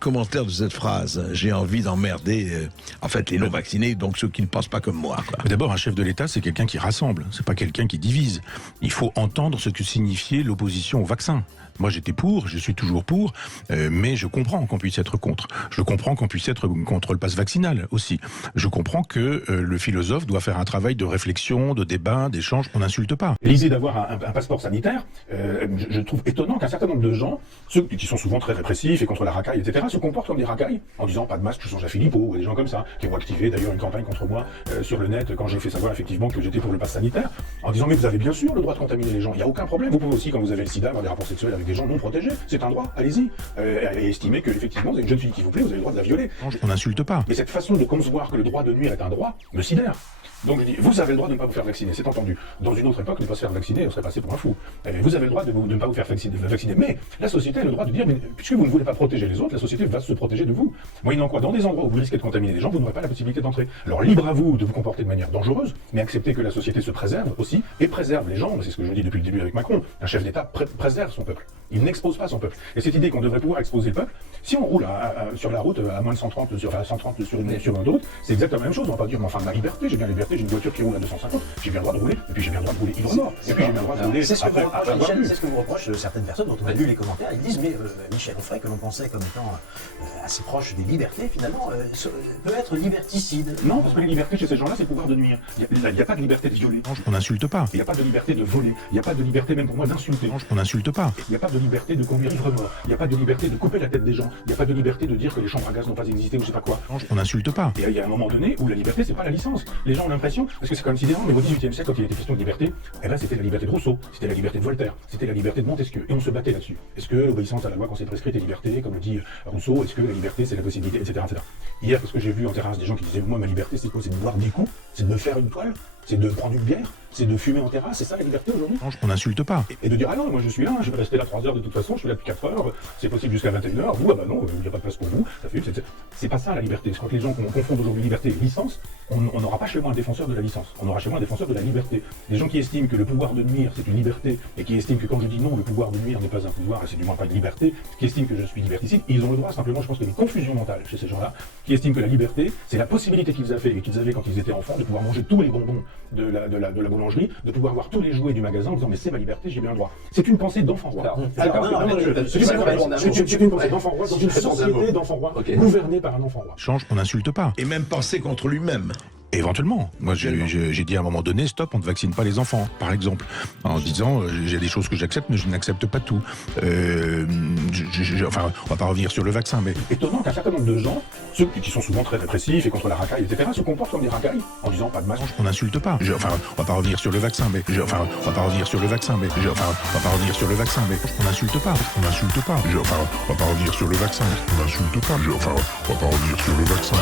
commentaire de cette phrase. J'ai envie d'emmerder, les non-vaccinés, donc ceux qui ne pensent pas comme moi, quoi. Mais d'abord, un chef de l'État, c'est quelqu'un qui rassemble, c'est pas quelqu'un qui divise. Il faut entendre ce que signifiait l'opposition au vaccin. Moi, j'étais pour, je suis toujours pour, mais je comprends qu'on puisse être contre. Je comprends qu'on puisse être contre le pass vaccinal aussi. Je comprends que le philosophe doit faire un travail de réflexion, de débat, d'échange. On n'insulte pas. L'idée d'avoir un passeport sanitaire, je trouve étonnant qu'un certain nombre de gens, ceux qui sont souvent très répressifs et contre la racaille, etc., se comportent comme des racailles, en disant pas de masque, je change à Philippot, ou des gens comme ça, qui ont activé d'ailleurs une campagne contre moi sur le net quand j'ai fait savoir effectivement que j'étais pour le pass sanitaire, en disant mais vous avez bien sûr le droit de contaminer les gens, il n'y a aucun problème. Vous pouvez aussi, quand vous avez le sida, avoir des rapports sexuels avec des gens non protégés, c'est un droit, allez-y, et estimer que effectivement vous avez une jeune fille qui vous plaît, vous avez le droit de la violer. On n'insulte pas. Mais cette façon de concevoir que le droit de nuire est un droit me sidère. Donc je dis, vous avez le droit de ne pas vous faire vacciner, c'est entendu. Dans une autre époque, ne pas se faire vacciner, on serait passé pour un fou. Vous avez le droit de ne pas vous faire vacciner. Mais la société a le droit de dire, mais puisque vous ne voulez pas protéger les autres, la société va se protéger de vous. Moyennant quoi, dans des endroits où vous risquez de contaminer des gens, vous n'aurez pas la possibilité d'entrer. Alors libre à vous de vous comporter de manière dangereuse, mais acceptez que la société se préserve aussi, et préserve les gens, c'est ce que je dis depuis le début avec Macron. Un chef d'État préserve son peuple. Il n'expose pas son peuple. Et cette idée qu'on devrait pouvoir exposer le peuple, si on roule sur la route à moins de 130 sur une autoroute, c'est exactement la même chose. On va pas dire, mais enfin, ma liberté, j'ai bien la liberté, j'ai une voiture qui roule à 250, j'ai bien le droit de rouler, et puis j'ai bien le droit de rouler ivre-mort, et puis j'ai bien le droit de rouler c'est ce que vous après. reproche certaines personnes dont on a lu les commentaires. Ils disent, mais Michel Onfray, que l'on pensait comme étant assez proche des libertés, finalement, peut être liberticide. Non, parce que les libertés chez ces gens-là, c'est le pouvoir de nuire. Il n'y a pas de liberté de violer. On n'insulte pas. Il n'y a pas de liberté de voler. Il n'y a pas de liberté, même pour moi, d'insulter. On n'insulte pas. Il n'y a pas de liberté de conduire ivre-mort. Il n'y a pas de liberté de couper la tête des gens. Il n'y a pas de liberté de dire que les chambres à gaz n'ont pas existé ou je sais pas quoi. On n'insulte pas. Et il y a un moment donné où la liberté, c'est pas la licence. Les gens ont l'impression, parce que c'est quand même sidérant, mais au XVIIIe siècle, quand il était question de liberté, eh ben, c'était la liberté de Rousseau, c'était la liberté de Voltaire, c'était la liberté de Montesquieu. Et on se battait là-dessus. Est-ce que l'obéissance à la loi qu'on s'est prescrite est liberté, comme le dit Rousseau? Est-ce que la liberté, c'est la possibilité, etc., etc. Hier, parce que j'ai vu en terrasse des gens qui disaient, moi, ma liberté, c'est quoi? C'est de boire des coups? C'est de me faire une toile? C'est de prendre une bière? C'est de fumer en terrasse? C'est ça la liberté aujourd'hui? On n'insulte pas. Et de dire, ah non, moi je suis là, je vais rester là 3 heures de toute façon, je suis là depuis 4 heures, c'est possible jusqu'à 21 heures, vous, ah bah non, il n'y a pas de place pour vous, ça fait, c'est pas ça la liberté. Je crois que les gens confondent aujourd'hui liberté et licence, on n'aura pas chez moi un défenseur de la licence, on aura chez moi un défenseur de la liberté. Les gens qui estiment que le pouvoir de nuire c'est une liberté, et qui estiment que quand je dis non, le pouvoir de nuire n'est pas un pouvoir, et c'est du moins pas une liberté, qui estiment que je suis liberticide, ils ont le droit, simplement, je pense qu'il y a une confusion mentale chez ces gens-là, qui estiment que la liberté, c'est la possibilité qu'ils avaient quand ils étaient enfants, de pouvoir manger tous les bonbons de la boulangerie, de pouvoir voir tous les jouets du magasin en disant mais c'est ma liberté, j'ai bien le droit. C'est une pensée d'enfant roi. C'est une pensée d'enfant roi dans une société d'enfant roi, gouvernée par un enfant roi. Change, on n'insulte pas. Et même penser contre lui-même. Éventuellement. Moi, j'ai dit à un moment donné, stop, on ne vaccine pas les enfants, par exemple. En disant, j'ai des choses que j'accepte, mais je n'accepte pas tout. Enfin, on va pas revenir sur le vaccin, mais... Étonnant qu'un certain nombre de gens, ceux qui sont souvent très répressifs et contre la racaille, etc., se comportent comme des racailles, en disant pas de masque. On n'insulte pas. On va pas revenir sur le vaccin, mais... on va pas revenir sur le vaccin, mais... on va pas revenir sur le vaccin, mais... On n'insulte pas. On n'insulte pas. On va pas revenir sur le vaccin. On n'insulte pas. On va pas revenir sur le vaccin.